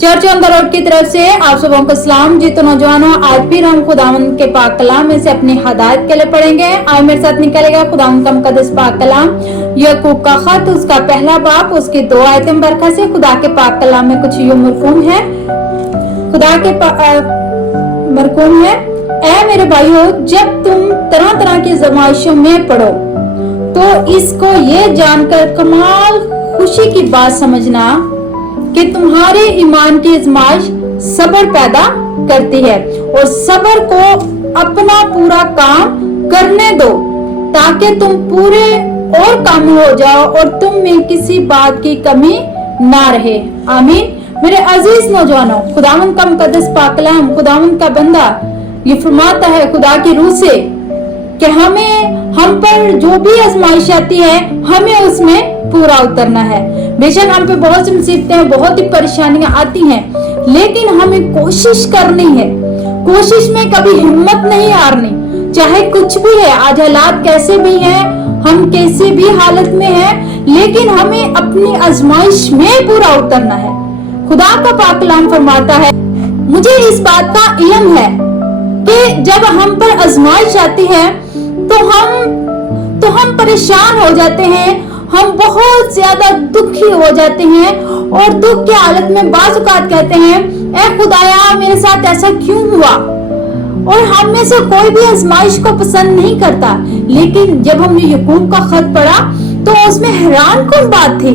Church on the road की तरफ से आप सबों को सलाम जी। तो नौजवानों, आज फिर हम खुदावंद के पाक कलाम में से अपनी हदायत के लिए पढ़ेंगे। आज मेरे साथ निकलेगा खुदावंद का मुकद्दस पाक कलाम, याकूब का खत, उसका पहला बाब, उसकी 2 आयतें बरखा से। खुदा के पाक कलाम में कुछ यूं मरकूम है। खुदा के मरकूम है, ऐ मेरे भाइयों, जब तुम तरह तरह की आजमाइशों में पड़ो तो इसको ये जानकर कमाल खुशी की बात समझना कि तुम्हारे ईमान की आजमाइश सब्र पैदा करती है, और सब्र को अपना पूरा काम करने दो ताकि तुम पूरे और कामिल हो जाओ और तुम में किसी बात की कमी ना रहे। आमीन। मेरे अजीज नौजवानों, खुदावंद का मुकद्दस पाक कलाम, खुदावंद का बंदा ये फरमाता है खुदा की रूह से कि हम पर जो भी आजमाइश आती है हमें उसमें पूरा उतरना है। बेशक हम पे बहुत सी मुसीबतें, बहुत ही परेशानियां आती हैं, लेकिन हमें कोशिश करनी है। कोशिश में कभी हिम्मत नहीं हारनी, चाहे कुछ भी है, आज हालात कैसे भी हैं, हम कैसी भी हालत में हैं, लेकिन हमें अपनी आजमाइश में पूरा उतरना है। खुदा का पाक कलाम फरमाता है, मुझे इस बात का इल्म है कि जब हम पर आजमाइश आती है तो हम परेशान हो जाते हैं, हम बहुत ज्यादा दुखी हो जाते हैं, और दुख की हालत में बाज़ औक़ात कहते हैं, ऐ खुदाया मेरे साथ ऐसा क्यों हुआ। और हम में से कोई भी आजमाइश को पसंद नहीं करता, लेकिन जब हमने याकूब का खत पढ़ा तो उसमें हैरान कौन बात थी।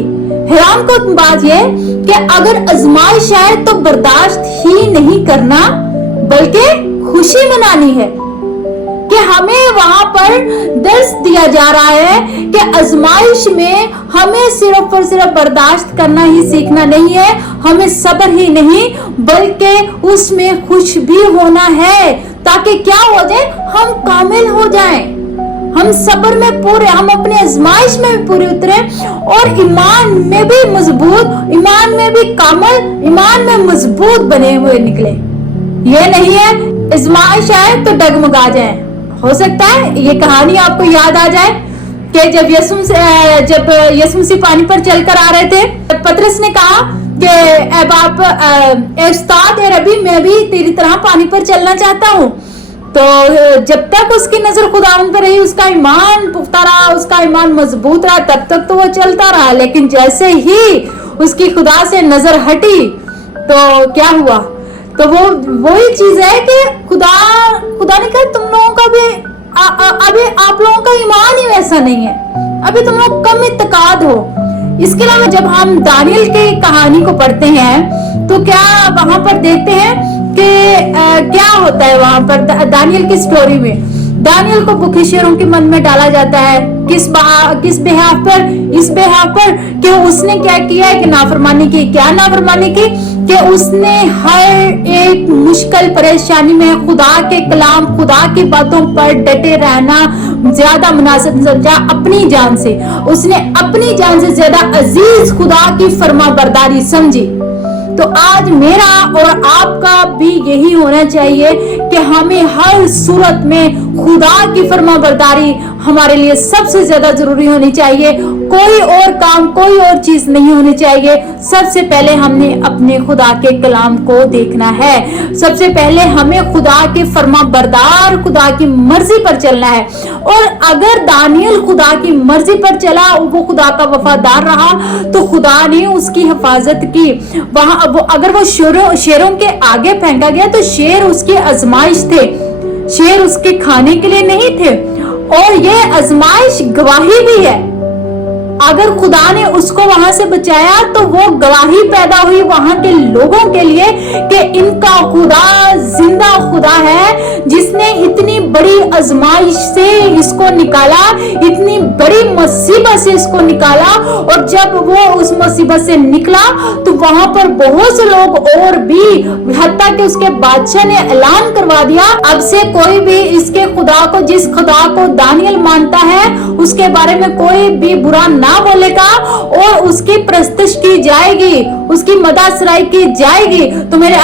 हैरान कौन बात यह कि अगर आजमाइश आए तो बर्दाश्त ही नहीं करना बल्कि खुशी मनानी है। कि हमें वहां पर दर्स दिया जा रहा है कि आजमाइश में हमें सिर्फ और सिर्फ बर्दाश्त करना ही सीखना नहीं है, हमें सब्र ही नहीं बल्कि उसमें खुश भी होना है, ताकि क्या हो जाए, हम कामिल हो जाएं, हम सब्र में पूरे, हम अपने आजमाइश में भी पूरे उतरे और ईमान में भी मजबूत, ईमान में भी कामिल, ईमान में मजबूत बने हुए निकले। ये नहीं है आजमाइश आए तो डगमगा जाए। हो सकता है ये कहानी आपको याद आ जाए कि जब यीशु मसीह पानी पर चलकर आ रहे थे, पतरस ने कहा कि ए बाप, उस्ताद, ए रबी, मैं भी तेरी तरह पानी पर चलना चाहता हूँ। तो जब तक उसकी नजर खुदावंद पर रही, उसका ईमान पुख्ता रहा, उसका ईमान मजबूत रहा, तब तक तो वो चलता रहा। लेकिन जैसे ही उसकी खुदा से नजर हटी तो क्या हुआ, तो वो वही चीज है कि खुदा ने कहा तुम लोगों का भी अभी आप लोगों का ईमान ही वैसा नहीं है, अभी तुम लोग कम इत्तेकाद हो। इसके अलावा जब हम दानियल की कहानी को पढ़ते हैं तो क्या वहां पर देखते हैं कि क्या होता है वहां पर दानियल की स्टोरी में। दानियल को भूखे शेरों के मन में डाला जाता है, किस बेहाफ पर, इस बेहाफ पर कि उसने क्या किया है कि नाफरमानी की। क्या नाफरमानी की कि उसने हर एक मुश्किल परेशानी में खुदा के कलाम, खुदा की बातों पर डटे रहना ज्यादा मुनासिब समझा अपनी जान से। उसने अपनी जान से ज्यादा अजीज खुदा की फरमाबरदारी समझी। तो आज मेरा और आपका भी यही होना चाहिए कि हमें हर सूरत में खुदा की फरमाबरदारी हमारे लिए सबसे ज्यादा जरूरी होनी चाहिए। कोई और काम, कोई और चीज नहीं होनी चाहिए। सबसे पहले हमने अपने खुदा के कलाम को देखना है। सबसे पहले हमें खुदा के फरमाबरदार, खुदा की मर्जी पर चलना है। और अगर दानियल खुदा की मर्जी पर चला, वो खुदा का वफादार रहा, तो खुदा ने उसकी हिफाजत की। अगर वो शेरों के आगे फेंका गया तो शेर उसकी आजमाइश थे, शेर उसके खाने के लिए नहीं थे। और ये आजमाइश गवाही भी है। अगर खुदा ने उसको वहां से बचाया तो वो गवाही पैदा हुई वहां के लोगों के लिए कि इनका खुदा जिंदा खुदा है, जिसने इतनी बड़ी आजमाइश से इसको निकाला, इतनी बड़ी मुसीबत से इसको निकाला। और जब वो उस मुसीबत से निकला तो वहां पर बहुत से लोग और भी, हत्ता कि उसके बादशाह ने ऐलान करवा दिया, अब से कोई भी इसके खुदा को, जिस खुदा को दानियल मानता है, उसके बारे में कोई भी बुरा ना ना बोलेगा और उसकी प्रस्तुति की जाएगी, उसकी मदासराई की जाएगी। तो मेरे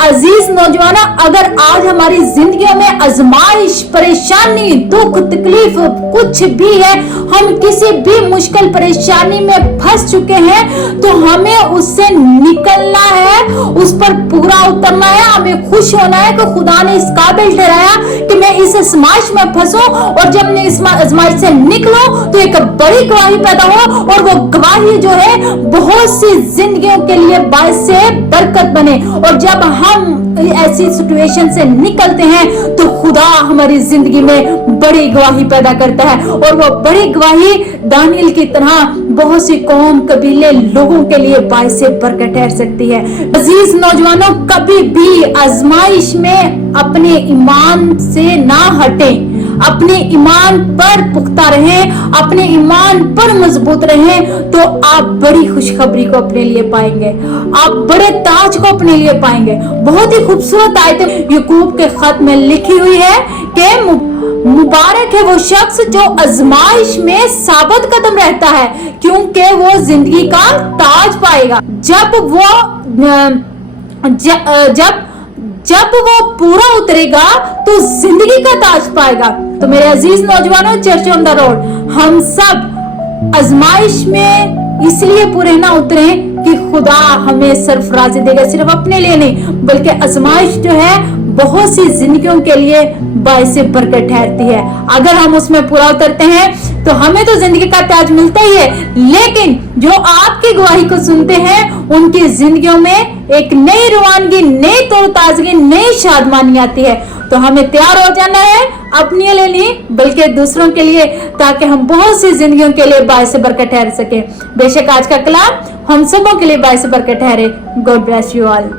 अजीज नौजवानों, अगर आज हमारी जिंदगियों में आजमाइश, परेशानी, दुख, तकलीफ कुछ भी है, हम किसी भी मुश्किल परेशानी में फंस चुके हैं, तो हमें उससे निकलना है, उस पर पूरा उतरना है। हमें खुश होना है कि खुदा ने इस काबिल ठहराया कि मैं इस आजमाइश में फंसूं, और जब मैं इस आजमाइश से निकलूं तो एक बड़ी गवाही पैदा हो, और वो गवाही जो है बहुत सी जिंदगियों के लिए बायस से बरकत बने। और जब हम ऐसी सिचुएशन से निकलते हैं तो खुदा हमारी जिंदगी में बड़ी गवाही पैदा करता है, और वो बड़ी गवाही दानियल की तरह बहुत सी कौम, कबीले, लोगों के लिए बायस से बरकत ठहर सकती है। अजीज नौजवानों, कभी भी आजमाइश में अपने ईमान से ना हटें, अपने ईमान पर पुख्ता रहें, अपने ईमान पर मजबूत रहें, तो आप बड़ी खुशखबरी को अपने लिए पाएंगे, आप बड़े ताज को अपने लिए पाएंगे। बहुत ही खूबसूरत आयत याकूब के खत में लिखी हुई है कि मुबारक है वो शख्स जो आजमाइश में साबित कदम रहता है, क्योंकि वो जिंदगी का ताज पाएगा। जब वो पूरा उतरेगा तो जिंदगी का ताज पाएगा। तो मेरे अजीज नौजवानों, चर्च ऑन द रोड, हम सब आजमाइश में इसलिए पूरे ना उतरे कि खुदा हमें सरफराजी देगा, सिर्फ अपने लिए नहीं, बल्कि आजमाइश जो है बहुत सी जिंदगियों के लिए बायस से बरकत ठहरती है। अगर हम उसमें पूरा उतरते हैं तो हमें तो जिंदगी का ताज मिलता ही है, लेकिन जो आपकी गवाही को सुनते हैं उनकी जिंदगियों में एक नई रवानगी, नई तरोताजगी, नई शादमानी आती है। तो हमें तैयार हो जाना है, अपने लिए नहीं बल्कि दूसरों के लिए, ताकि हम बहुत सी जिंदगियों के लिए बायस से बरकत ठहर सके। बेशक आज का कलाम हम सबों के लिए बायस से बरकत ठहरे। God bless you all.